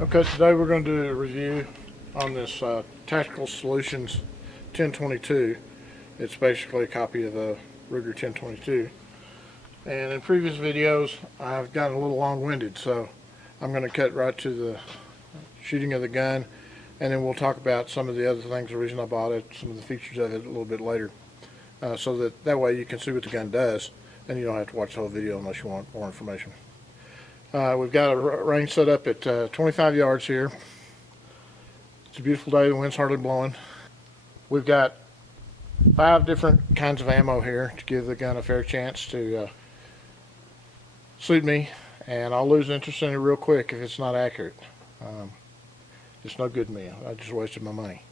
Okay, today we're going to do a review on this Tactical Solutions 1022. It's basically a copy of the Ruger 1022. And in previous videos, I've gotten a little long-winded, so I'm going to cut right to the shooting of the gun, and then we'll talk about some of the other things, the reason I bought it, some of the features of it a little bit later, so that way you can see what the gun does, and you don't have to watch the whole video unless you want more information. We've got a range set up at 25 yards here. It's a beautiful day, the wind's hardly blowing. We've got 5 different kinds of ammo here to give the gun a fair chance to suit me, and I'll lose interest in it real quick if it's not accurate. It's no good to me. I just wasted my money.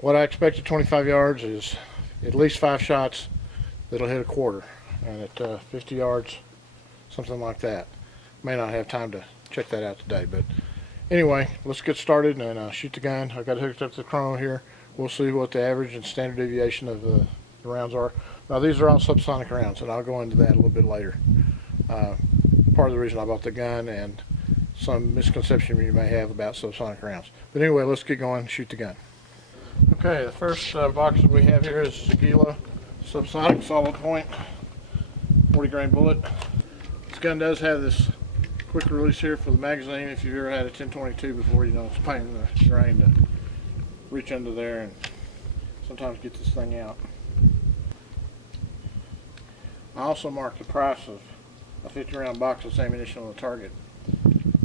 What I expect at 25 yards is at least 5 shots that'll hit a quarter, and at 50 yards, something like that. May not have time to check that out today, but anyway, let's get started and shoot the gun. I've got it hooked up to the chrono here. We'll see what the average and standard deviation of the rounds are. Now, these are all subsonic rounds, and I'll go into that a little bit later. Part of the reason I bought the gun and some misconception you may have about subsonic rounds. But anyway, let's get going and shoot the gun. Okay, the first box that we have here is the Gila subsonic solid point 40 grain bullet. This gun does have this quick release here for the magazine. If you've ever had a 1022 before, you know it's a pain in the grain to reach under there and sometimes get this thing out. I also marked the price of a 50 round box of ammunition on the target,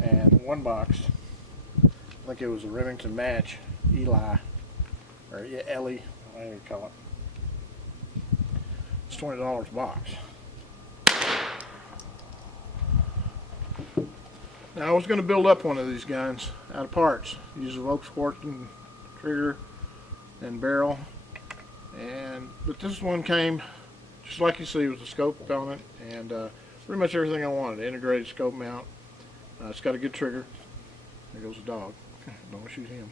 and one box, I think it was a Remington match Eli, or Ellie, whatever you call it. It's $20 a box. Now, I was going to build up one of these guns out of parts. Use a Volkswagen trigger and barrel, but this one came just like you see with the scope on it, and pretty much everything I wanted. Integrated scope mount. It's got a good trigger. There goes the dog. Don't shoot him.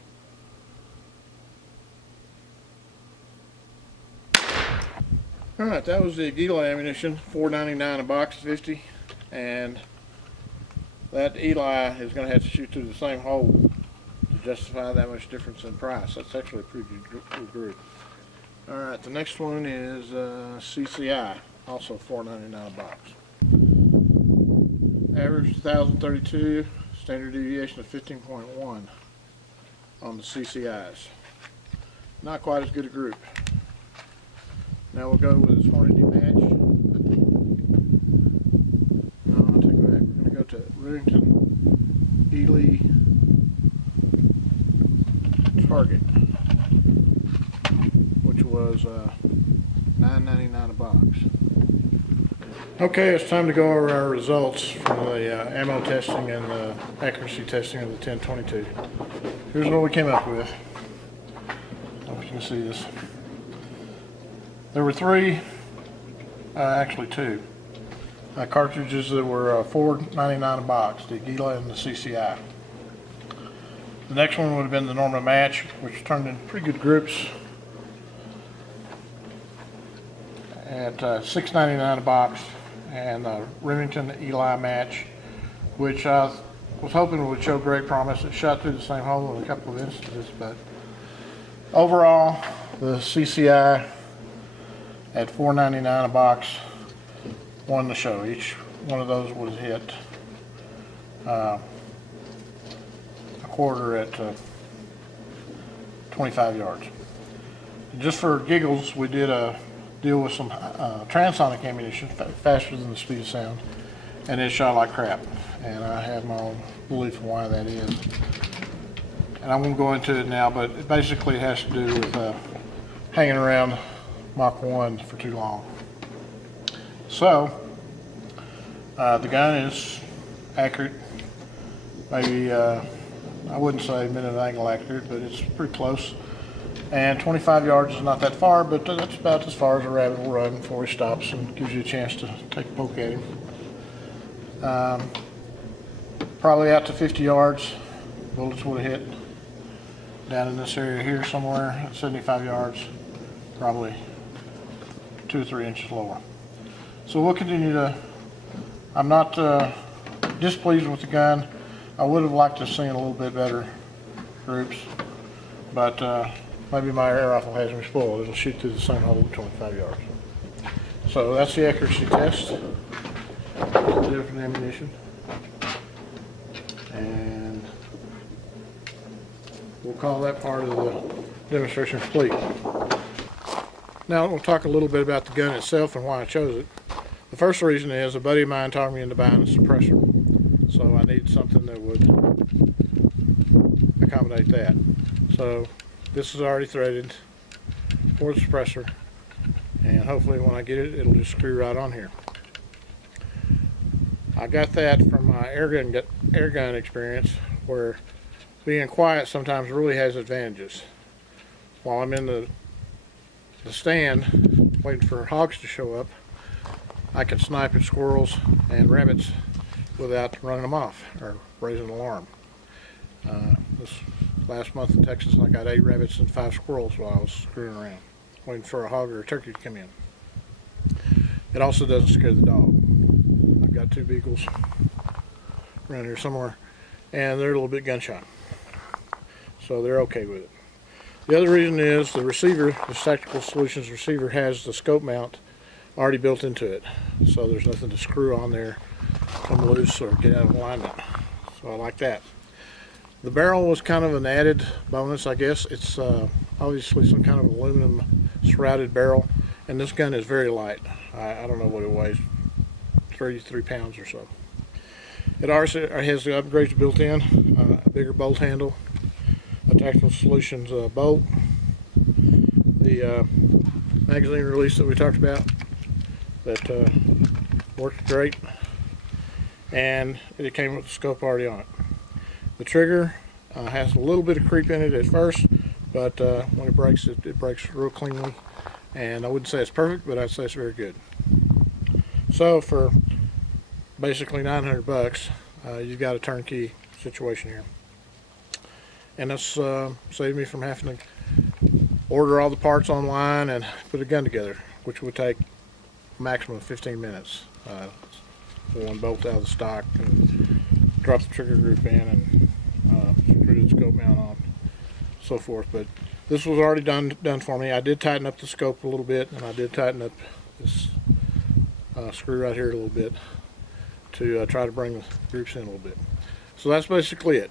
Alright, that was the Gila ammunition, $4.99 a box, 50, and that Eli is going to have to shoot through the same hole to justify that much difference in price. That's actually a pretty good group. Alright, the next one is CCI, also $4.99 a box. Average 1032, standard deviation of 15.1 on the CCIs. Not quite as good a group. Now we'll go with this Hornady match. No, I'll take it back. We're going to go to Remington Ely Target, which was $9.99 a box. Okay, it's time to go over our results from the ammo testing and the accuracy testing of the 1022. Here's what we came up with. I hope you can see this. There were 3, actually 2, cartridges that were $4.99 a box, the Gila and the CCI. The next one would have been the Norma match, which turned in pretty good groups at $6.99 a box, and the Remington Eli match, which I was hoping would show great promise. It shot through the same hole in a couple of instances, but overall, the CCI at $4.99 a box won the show. Each one of those was hit a quarter at 25 yards. Just for giggles, we did a deal with some transonic ammunition, faster than the speed of sound, and it shot like crap. And I have my own belief on why that is. And I won't go into it now, but it basically has to do with hanging around Mach 1 for too long. So, the gun is accurate. Maybe, I wouldn't say minute angle accurate, but it's pretty close. And 25 yards is not that far, but that's about as far as a rabbit will run before he stops and gives you a chance to take a poke at him. Probably out to 50 yards, bullets would have hit down in this area here somewhere at 75 yards, probably 2 or 3 inches lower. So we'll continue to, I'm not displeased with the gun. I would have liked to have seen a little bit better groups, but maybe my air rifle has me spoiled. It'll shoot through the same hole at 25 yards. So that's the accuracy test. Different ammunition. And we'll call that part of the demonstration complete. Now we'll talk a little bit about the gun itself and why I chose it. The first reason is a buddy of mine talked me into buying a suppressor. So I needed something that would accommodate that. So this is already threaded for the suppressor, and hopefully when I get it, it'll just screw right on here. I got that from my air gun experience, where being quiet sometimes really has advantages. While I'm in the stand waiting for hogs to show up, I can snipe at squirrels and rabbits without running them off or raising an alarm. This last month in Texas, I got 8 rabbits and 5 squirrels while I was screwing around, waiting for a hog or a turkey to come in. It also doesn't scare the dog. I've got 2 beagles around here somewhere, and they're a little bit gun-shy, so they're okay with it. The other reason is the receiver, the Tactical Solutions receiver, has the scope mount already built into it, so there's nothing to screw on there, come loose, or get out of alignment. So I like that. The barrel was kind of an added bonus, I guess. It's obviously some kind of aluminum shrouded barrel, and this gun is very light. I don't know what it weighs, 33 pounds or so. It also has the upgrades built in, a bigger bolt handle, a Tactical Solutions bolt, the magazine release that we talked about that worked great, and it came with the scope already on it. The trigger has a little bit of creep in it at first, but when it breaks, it breaks real cleanly, and I wouldn't say it's perfect, but I'd say it's very good. So for basically 900 bucks, you've got a turnkey situation here. And that's saved me from having to order all the parts online and put a gun together, which would take a maximum of 15 minutes. Pull one bolt out of the stock and drop the trigger group in and screw the scope mount on, so forth. But this was already done for me. I did tighten up the scope a little bit, and I did tighten up this screw right here a little bit to try to bring the groups in a little bit. So that's basically it.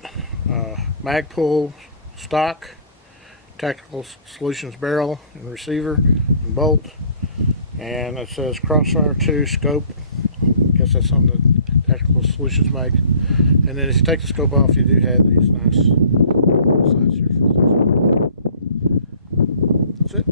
Mag pull, stock, Tactical Solutions barrel and receiver and bolt, and it says Crossfire 2 scope. I guess that's something that Tactical Solutions make. And then if you take the scope off, you do have these nice sides here for this. That's it.